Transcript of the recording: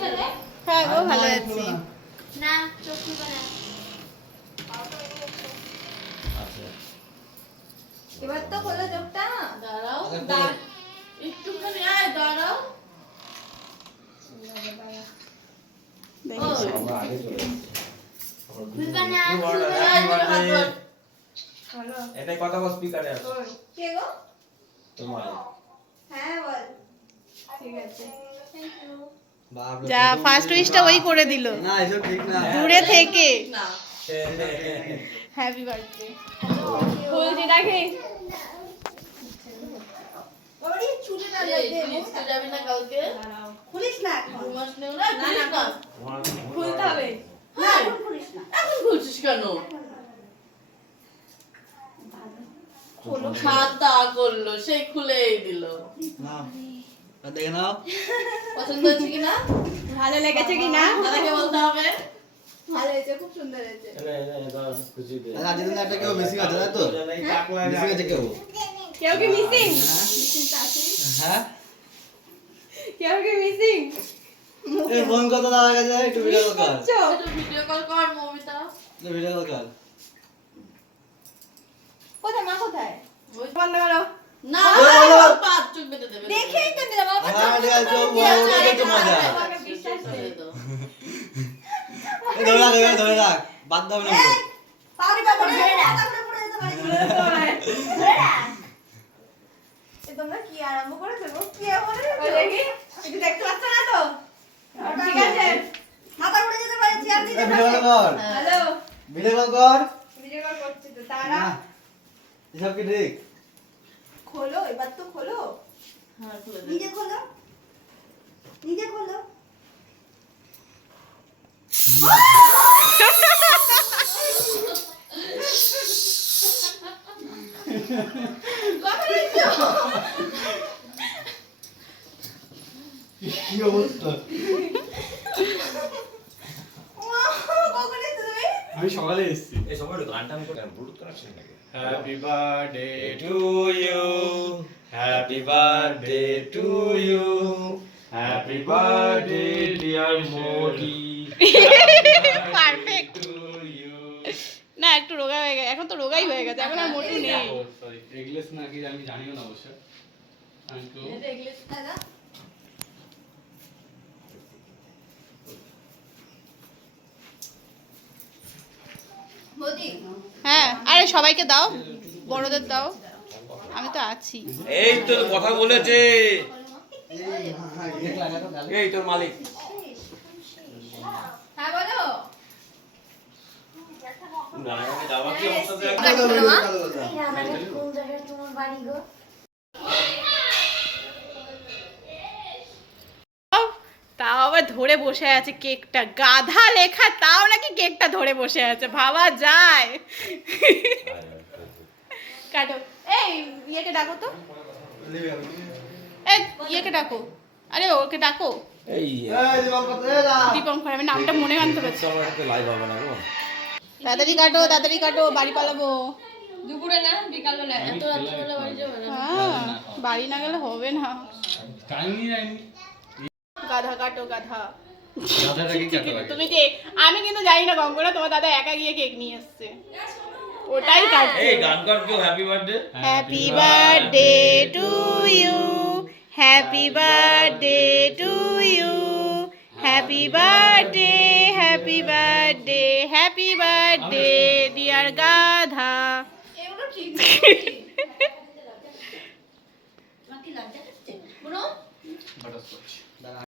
চলো, হ্যাঁ গো ভালো আছি। না। চোখ না। আচ্ছা। এবার তো খোলো চোখটা। দাঁড়াও। দাঁড়- একটুখানি আয় দাঁড়াও। আগে চলে খোলো এটাই কথা বল স্পিকারে আছে কে গো? তোমার। হ্যাঁ বল। ঠিক আছে। থ্যাংক ইউ যা ফার্স্ট উইশটা ওই করে দিল। না এসব ঠিক না। দূরে থেকে। না হ্যাপি বার্থডে বলছি দেখে ওরে চুলে না লাগে তুই স্কুল না কালকে? খুলিস না এখন। মাস নেও না না খুলতে হবে। না এখন খুলিস না। এখন খুলছিস কেন খোলো খাতা করল সেই খুলেই দিল। না। দেখে নাও। পছন্দ হয়েছে কিনা ভালো লেগেছে কি না? দাদাকে বলতে হবে। ভালো হয়েছে খুব সুন্দর হয়েছে। খুশি দে। আজকের দিনে একটা কেউ মিসিং আছে তাই তো? মিসিং আছে কেউ? কেউ কি মিসিং হ্যাঁ? কেউ কি মিসিং এই ফোন কত দেওয়া গেছে একটু ভিডিও কল কর। একটু ভিডিও কল কর মমিতা। ভিডিও কল কর। কোথায় মা? বন্ধ করো না। পাঁচ চোখ বেঁধে দেবে দেখেই তো দিলাম আবার হ্যাঁ চোখ বড় বড় দেখে একটু মজা। ধরে রাখ এবার ধরে রাখ বাদ দাও না এই, পাউরি ধরে রাখ। পারি। ধরে রাখ। তোমরা কি আরম্ভ করেছ কি এমন হয়েছে? দেখি। একটু দেখতে পাচ্ছ না তো? ঠিক আছে। মাথা উড়ে যেতে পারে চেয়ার দিতে video call hello. Video call কর। ভিডিও কল করছি তো তারা এসব কি ঠিক খোলো এবার তো খোলো। হ্যাঁ খুলে নিজে খোলো। নিজে খোলো। কি অবস্থা কখন এসেছ তুমি আমি সকালে এসেছি এই সবাই গানটা আমি করে ব্লুটুথ কানেকশন নাকি Happy birthday to you. Happy birthday to you. Happy birthday, dear Modi. Perfect to you. না একটু রোগা হয়ে গেছে এখন তো রোগাই হয়ে গেছে এখন আর মোটু নেই Oh, sorry. এগুলো নাকি আমি জানিও না অবশ্য কিন্তু দাদা মোদি হ্যাঁ আরে সবাইকে দাও বড়দের দাও। আমি তো আছি। এই তো কথা বলেছে। এই তোর মালিক। হ্যাঁ বলো। কি অবস্থা দেখ চালু করো, মা? চালু করো। কোন জায়গায় তোমার বাড়ি গো তাও আবার ধরে বসে আছে কেকটা। গাধা লেখা তাও নাকি কেকটা ধরে বসে আছে? ভাবা যায়। কাটো। এই ইয়েকে ডাকো তো। এই ইয়েকে ডাকো। আরে ওকে ডাকো। এই। দীপঙ্কর আমি নামটা মনে আনতে পারছি তাড়াতাড়ি কাটো তাড়াতাড়ি কাটো বাড়ি পালাবো। দুপুরে না বিকালবেলা এত রাত্রিবেলা বাড়ি যাবে না? হ্যাঁ বাড়ি না গেলে হবে না। টাইম গাধা কাটো গাধা। তুমি যে আমি কিন্তু জানি না গঙ্গনা তোমার দাদা একা গিয়ে কেক নিয়ে এসছে। ওটাই কাটছে এই গান কর কেউ happy birthday happy birthday to you happy birthday to you happy birthday happy birthday happy birthday dear গাধা এগুলো ঠিক।